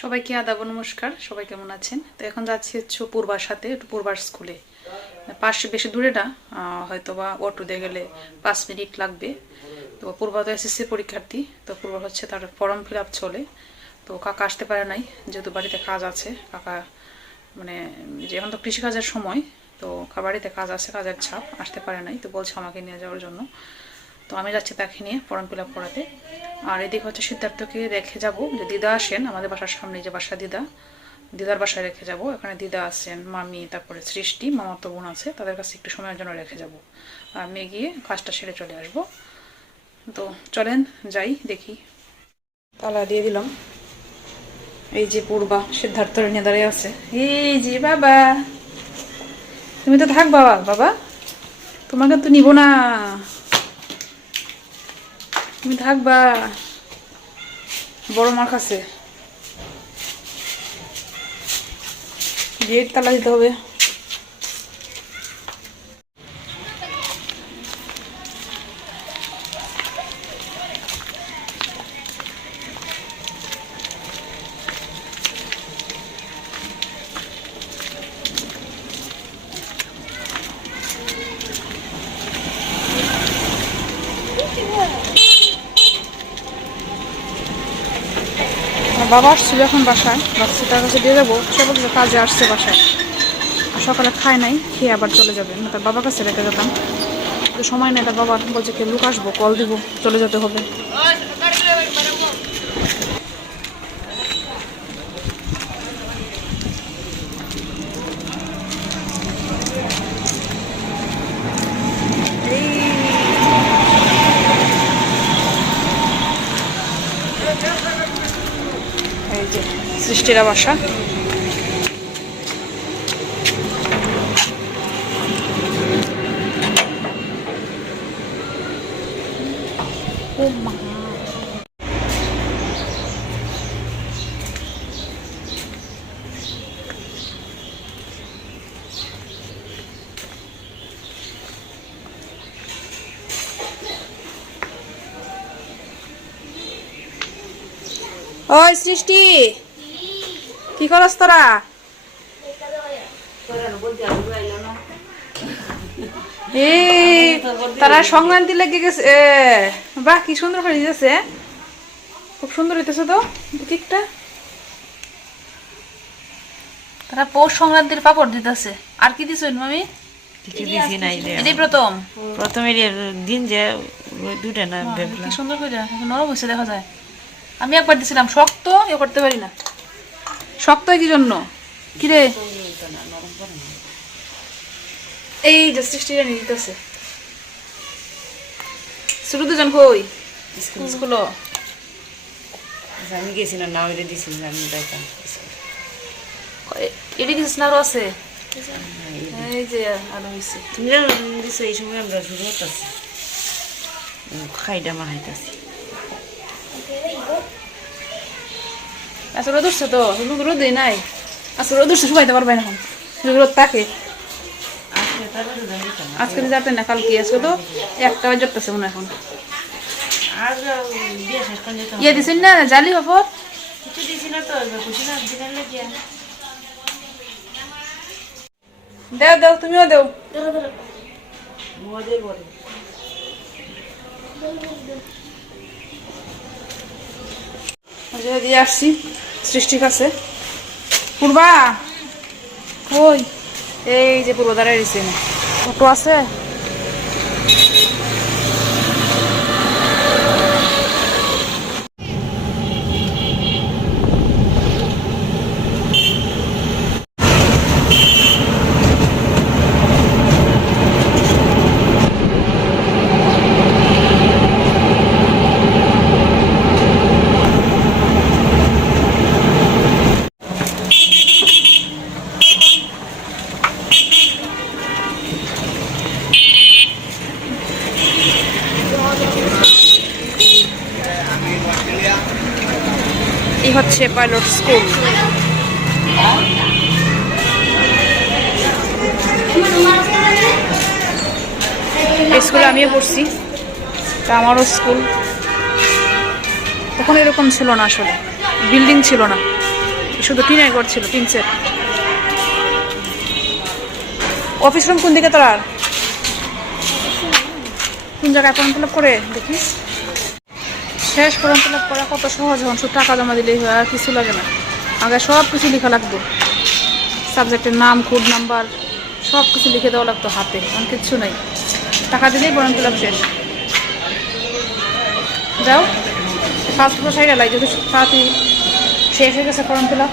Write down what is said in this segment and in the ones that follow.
সবাইকে আদাব নমস্কার। সবাই কেমন আছেন? তো এখন যাচ্ছি হচ্ছে পূর্বার সাথে, একটু পূর্বার স্কুলে। পাশে বেশি দূরে না, হয়তো বা অটো দিয়ে গেলে 5 মিনিট লাগবে। তো পূর্বা তো এসএসসি পরীক্ষার্থী, তো পূর্বা হচ্ছে তার ফর্ম ফিল আপ চলে। তো কাকা আসতে পারে নাই, যেহেতু বাড়িতে কাজ আছে। কাকা মানে যে এখন তো কৃষিকাজের সময়, তো বাড়িতে কাজ আছে, কাজের চাপ, আসতে পারে নাই। তো বলছে আমাকে নিয়ে যাওয়ার জন্য। তো আমি যাচ্ছি তাকে নিয়ে ফর্ম ফিল আপ করাতে। আর এদিকে হচ্ছে সিদ্ধার্থকে রেখে যাব, যে দিদা আসেন আমাদের বাসার সামনে, যে বাসা দিদার বাসায় রেখে যাব। এখানে দিদা আছেন, মামি, তারপরে সৃষ্টি, মামাতো বোন আছে, তাদের কাছে একটু সময়ের জন্য রেখে যাব। আর আমি গিয়ে কাজটা সেরে চলে আসব। তো চলেন যাই, দেখি। তালা দিয়ে দিলাম। এই যে পূর্বা সিদ্ধার্থ নিয়ে দাঁড়িয়ে আছে। এই যে বাবা, তুমি তো থাক বাবা, বাবা তোমাকে তো নিব না, তুমি থাকবা বড় মার কাছে। গেট তালা দিতে হবে। বাবা আসছিল এখন বাসায়, ভাবছি তার কাছে দিয়ে যাবো। সে বলছে কাজে আসছে বাসায়, আর সকালে খায় নাই, খেয়ে আবার চলে যাবে। না তার বাবার কাছে রেখে যেতাম, তো সময় নেই। তার বাবা বলছে কে লুক আসবো, কল দিব, চলে যেতে হবে। এই যে সৃষ্টিরা বাসা। ও মা, ওই সৃষ্টি, কি করস তোরা? এই তারা সংক্রান্তি লেগে গেছে। বাহ, কি সুন্দর করে দিতেছে, খুব সুন্দর হইতেছে তো কেকটা। তারা পৌষ সংক্রান্তির পাপড় দিতেছে। আর কি দিছ মামি? কিছু দিছি নাই রে, এটাই প্রথম দিন যে দুটা না কি সুন্দর করে নরম হয়েছে দেখা যায়। আমি একবার দিছিলাম, শক্ত এ করতে পারি না। শক্ত কি জন্য কিরে? এই যে সৃষ্টিটা নিয়ে দিতেছে। শুরু দুজন কই স্কুল? আমি গেছিলাম না, ওইটা দিছি আমি দেখতাম। এটি দিস না, আরো আছে। এই যে আরো হয়েছে। তুমি দিছো এই সময় আমরা শুরু হতেছি, খাইডা মাহাইতেছি। আচ্ছা রোদ উঠছে তো, রোদ নাই। আচ্ছা রোদ উঠছে, শুকাইতে পারবে না এখন, রোদ থাকে। আজকে যাতে না, কালকে আজকে তো 1টা বাজে যাচ্ছে মনে এখন। ইয়ে দিছেন না জালি খবর? দেও দেও, তুমিও দেও। দিয়ে আসছি সৃষ্টির কাছে। পূর্বা কই? এই যে পূর্ব দাঁড়ায় রয়েছে, অটো আছে? এই হচ্ছে পাইলট স্কুল। স্কুলে আমিও পড়ছি, তা আমারও স্কুল। তখন এরকম ছিল না, আসলে বিল্ডিং ছিল না। শুধু টিনের ঘর ছিল, টিন সেট। অফিস রুম কোন দিকে তোর? কোন জায়গায় ফর্ম ফিল আপ করে দেখিস? শেষ ফর্ম ফিল আপ করা কত সহজ, হন শুধু টাকা জমা দিলেই হয়, আর কিছু লাগে না। আগে সব কিছু লেখা লাগতো, সাবজেক্টের নাম, কোড নাম্বার সব কিছু লিখে দেওয়া লাগতো হাতে, এখন কিচ্ছু নাই, টাকা দিলেই ফর্ম ফিল আপ শেষ। যাও ফার্স্ট বসাই গেলাই, যদি তাড়াতাড়ি শেষ হয়ে গেছে form fill up.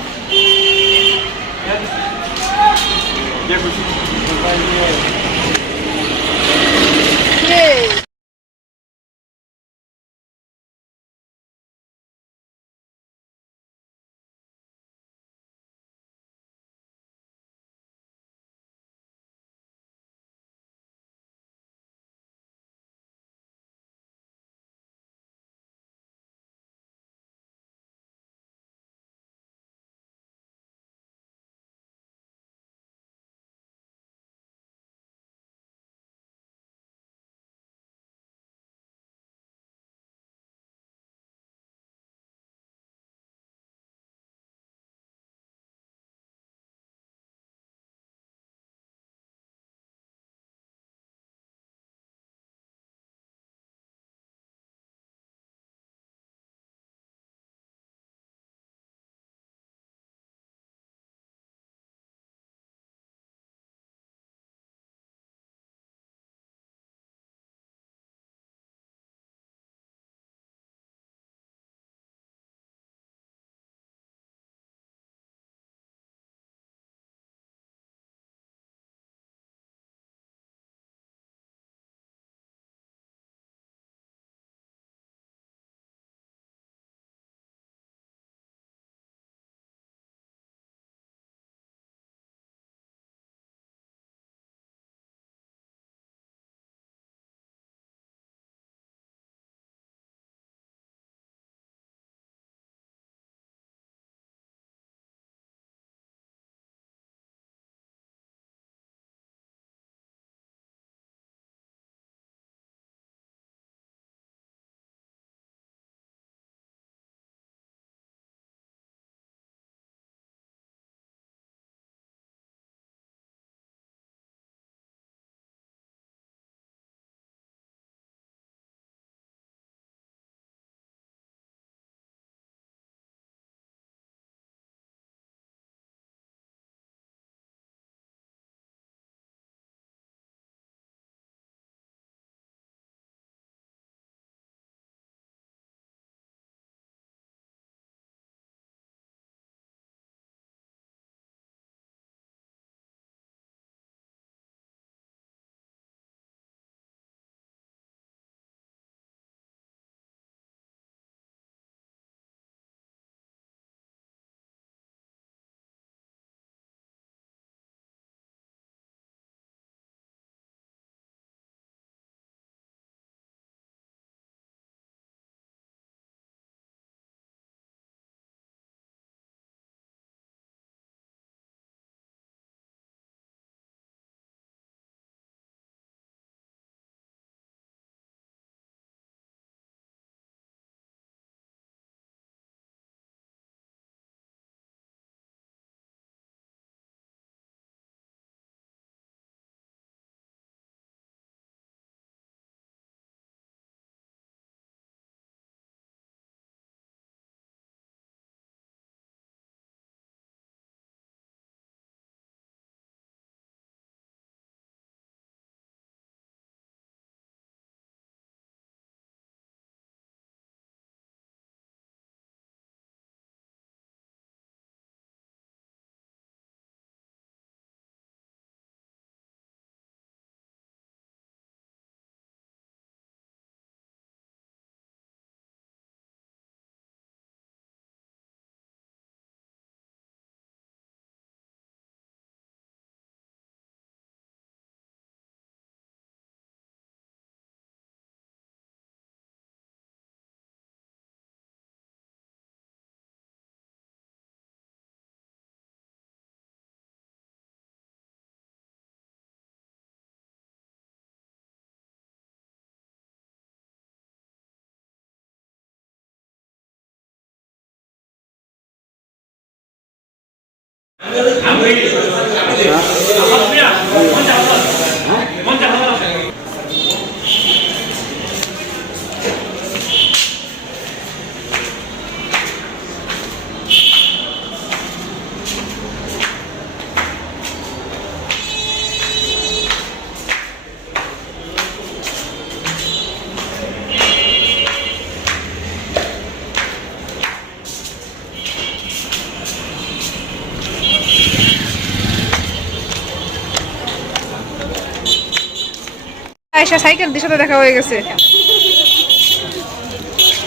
Ayesha cycle দিয়ে সাথে দেখা হয়ে গেছে।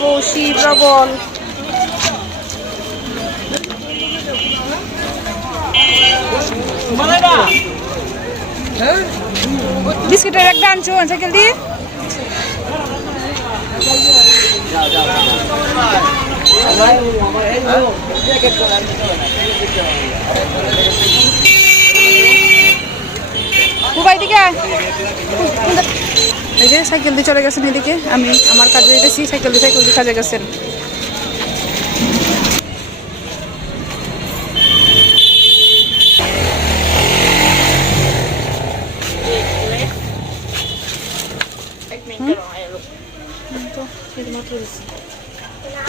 ও শি প্রবল বিস্কিটের একটা আনছো সাইকেল দিয়ে। এই যে সাইকেল দিয়ে চলে গেছেন এদিকে, আমি আমার কাজে যেতেছি, সাইকেল দিয়ে কাজে গেছেন।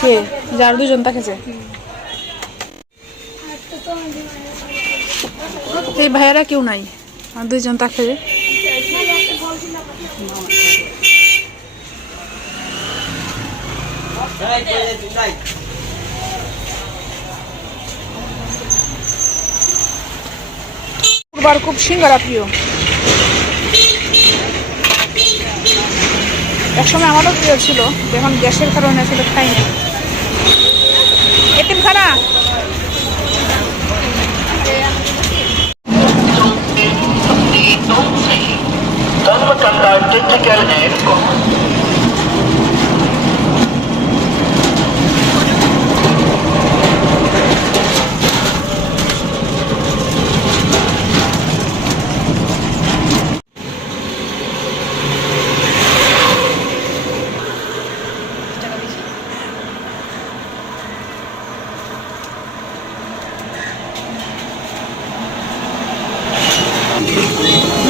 কে যার দুজন তাকেছে এই ভাইয়ারা কেউ নাই, আর দুইজন তাকে। খুব সিঙ্গারা প্রিয়, একসময় আমারও প্রিয় ছিল, এখন গ্যাসের কারণে আসলে খাই না। এটিম খানা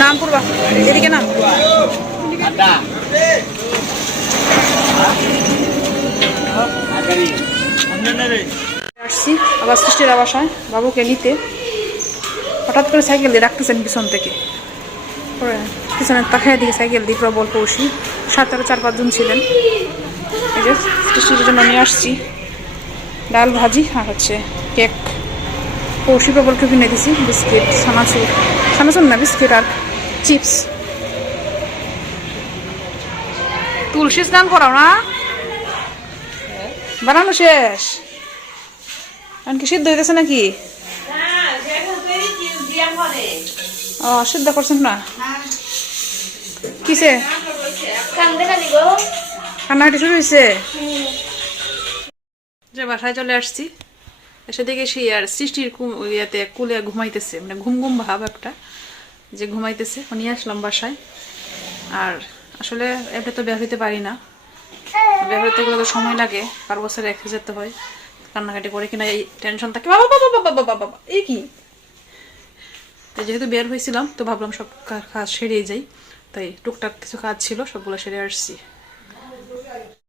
নাম পূর্বা, এদিকে নাম। আসছি আবার সৃষ্টির বাসায় বাবুকে নিতে, হঠাৎ করে সাইকেল দিয়ে রাখতেছেন পিছন থেকে, পিছনে তাকায় দিকে সাইকেল দিয়ে প্রবল পৌষি, সাথে আরো 4-5 জন ছিলেন। এই যে সৃষ্টির জন্য নিয়ে আসছি ডাল ভাজি আর হচ্ছে কেক। পৌষি প্রবলকে কিনে দিছি বিস্কিট, সানাচুর না বিস্কিট আর চিপস। তুলসী স্নান করাও না, বানানো শেষ, এমনকি সিদ্ধ হইতেছে নাকি? ও সিদ্ধ করছেন না, কিসে কান্নাকাটি শুরু হয়েছে? যে বাসায় চলে আসছি, এসে দেখে সে আর সৃষ্টির ইয়েতে কুলে ঘুমাইতেছে, মানে ঘুম ঘুম ভাব একটা, যে ঘুমাইতেছে। নিয়ে আসলাম বাসায়। আর আসলে এমনি তো বের হইতে পারি না, বের হইতে গেলে তো সময় লাগে, 4 বছর রেখে যেতে হয়, কান্নাকাটি করে কিনা এই টেনশন থাকে। বাবা বাবা বাবা বাবা বাবা এই কি, তো যেহেতু বের হয়েছিলাম তো ভাবলাম সব কাজ সেরে যাই, তাই টুকটাক কিছু কাজ ছিল সবগুলো সেরে আসছি।